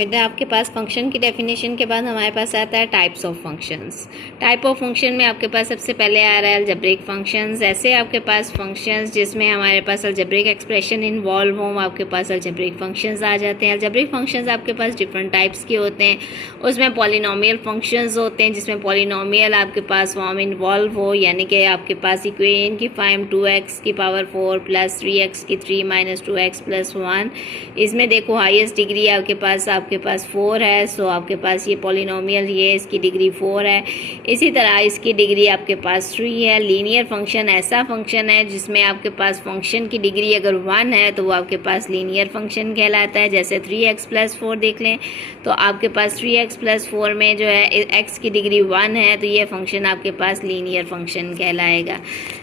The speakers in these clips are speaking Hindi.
बेटा आपके पास फंक्शन की डेफिनेशन के बाद हमारे पास आता है types of functions. Type of function में आपके पास सबसे पहले आ रहा है अलजेब्रिक फंक्शंस। ऐसे आपके पास फंक्शंस जिसमें हमारे पास अलजेब्रिक एक्सप्रेशन इन्वॉल्व हों, आपके पास अलजेब्रिक फंक्शंस आ जाते हैं। अलजेब्रिक फंक्शंस आपके पास डिफरेंट टाइप्स के होते हैं। उसमें पॉलिनोमियल फंक्शंस होते हैं जिसमें पॉलिनोमियल आपके पास फॉर्म इन्वॉल्व हो, यानी कि आपके पास इक्वेशन की फॉर्म 2x की पावर 4 प्लस 3x की 3 माइनस 2x प्लस 1। इसमें देखो हाईएस्ट डिग्री आपके पास 4 है, सो आपके पास ये पॉलिनोमियल ये इसकी डिग्री 4 है। इसी तरह इसकी डिग्री आपके पास 3 है। लीनियर फंक्शन ऐसा फंक्शन है जिसमें आपके पास फंक्शन की डिग्री अगर 1 है तो वो आपके पास लीनियर फंक्शन कहलाता है। जैसे 3x प्लस 4 देख लें तो आपके पास 3x प्लस 4 में जो है x की डिग्री 1 है, तो ये फंक्शन आपके पास लीनियर फंक्शन कहलाएगा।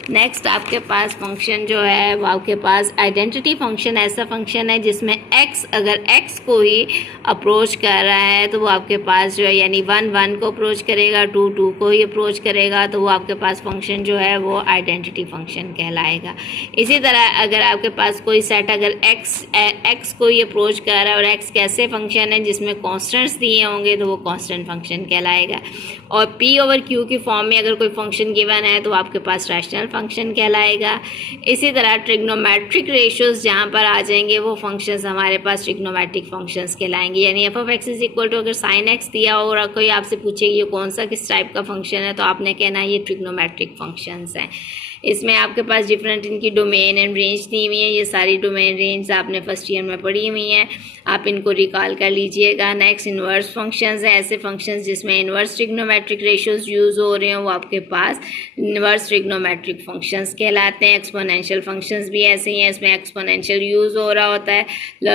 नेक्स्ट आपके पास फंक्शन जो है वो आपके पास आइडेंटिटी फंक्शन ऐसा फंक्शन है जिसमें x अगर x को ही अप्रोच कर रहा है तो वो आपके पास जो है यानी 1 1 को अप्रोच करेगा, 2 2 को ही अप्रोच करेगा, तो वो आपके पास फंक्शन जो है वो आइडेंटिटी फंक्शन कहलाएगा। इसी तरह अगर आपके पास कोई सेट अगर x को ही अप्रोच कर रहा है और x कैसे फंक्शन है जिसमें कॉन्स्टेंट्स दिए होंगे तो वो कॉन्स्टेंट फंक्शन कहलाएगा। और p ओवर q की फॉर्म में अगर कोई फंक्शन गिवन है तो आपके पास रैशनल फंक्शन कहलाएगा। इसी तरह ट्रिग्नोमेट्रिक रेशियोज जहाँ पर आ जाएंगे वो फंक्शंस हमारे पास ट्रिग्नोमेट्रिक फंक्शंस कहलाएंगे। यानी F of X is equal to अगर साइन एक्स दिया हो और कोई आपसे पूछे ये कौन सा किस टाइप का फंक्शन है तो आपने कहना ये ट्रिग्नोमेट्रिक फंक्शंस हैं। इसमें आपके पास डिफरेंट इनकी डोमेन एंड रेंज दी हुई है। ये सारी डोमेन रेंज आपने फर्स्ट ईयर में पढ़ी हुई हैं, आप इनको रिकॉल कर लीजिएगा। नेक्स्ट इन्वर्स फंक्शंस हैं, ऐसे फंक्शंस जिसमें इन्वर्स ट्रिग्नोमेट्रिक रेशियोज यूज़ हो रहे हैं वो आपके पास इन्वर्स ट्रिग्नोमेट्रिक फंक्शंस कहलाते हैं। एक्सपोनेंशियल फंक्शंस भी ऐसे ही हैं, इसमें एक्सपोनेंशियल यूज़ हो रहा होता है।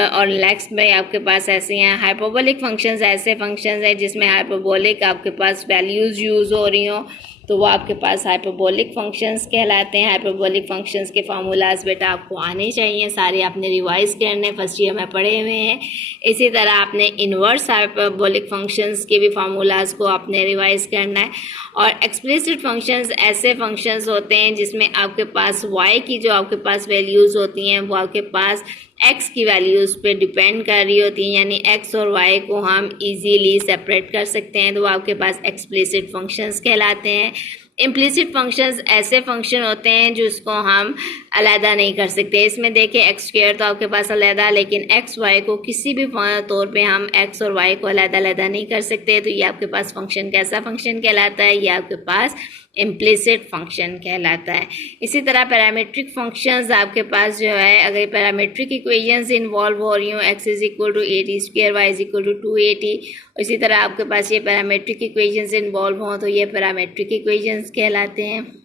और नेक्स्ट में आपके पास ऐसे हैं हाइपरबोलिक फंक्शंस, ऐसे फंक्शंस हैं जिसमें हाइपरबोलिक आपके पास वैल्यूज़ यूज़ हो रही हों तो वो आपके पास हाइपरबोलिक फंक्शंस कहलाते हैं। हाइपरबोलिक फंक्शंस के फार्मूलाज बेटा आपको आने चाहिए, सारे आपने रिवाइज करने फर्स्ट ईयर में पढ़े हुए हैं। इसी तरह आपने इन्वर्स हाइपरबोलिक फंक्शंस के भी फार्मूलाज को आपने रिवाइज करना है। और एक्सप्लिसिट फंक्शंस ऐसे फंक्शंस होते हैं जिसमें आपके पास y की जो आपके पास वैल्यूज़ होती हैं वो आपके पास x की वैल्यूज़ पे डिपेंड कर रही होती हैं, यानी x और y को हम इजीली सेपरेट कर सकते हैं, तो वो आपके पास एक्सप्लिसिट फंक्शंस कहलाते हैं। इम्प्लिसिट फंक्शंस ऐसे फंक्शन होते हैं जिसको हम अलहदा नहीं कर सकते। इसमें देखिए एक्स स्क्वायर तो आपके पास अलहदा, लेकिन एक्स वाई को किसी भी तौर पे हम एक्स और वाई को अलहदा नहीं कर सकते, तो ये आपके पास फंक्शन कैसा फंक्शन कहलाता है, ये आपके पास इम्प्लिसिट फंक्शन कहलाता है। इसी तरह पैरामीट्रिक फंक्शंस आपके पास जो है अगर पैरामीट्रिक इक्वेशंस इन्वॉल्व हो रही हूँ x is equal to 80 square y is equal to 280, इसी तरह आपके पास ये पैरामीट्रिक इक्वेशंस इन्वॉल्व हों तो ये पैरामीट्रिक इक्वेशंस कहलाते हैं।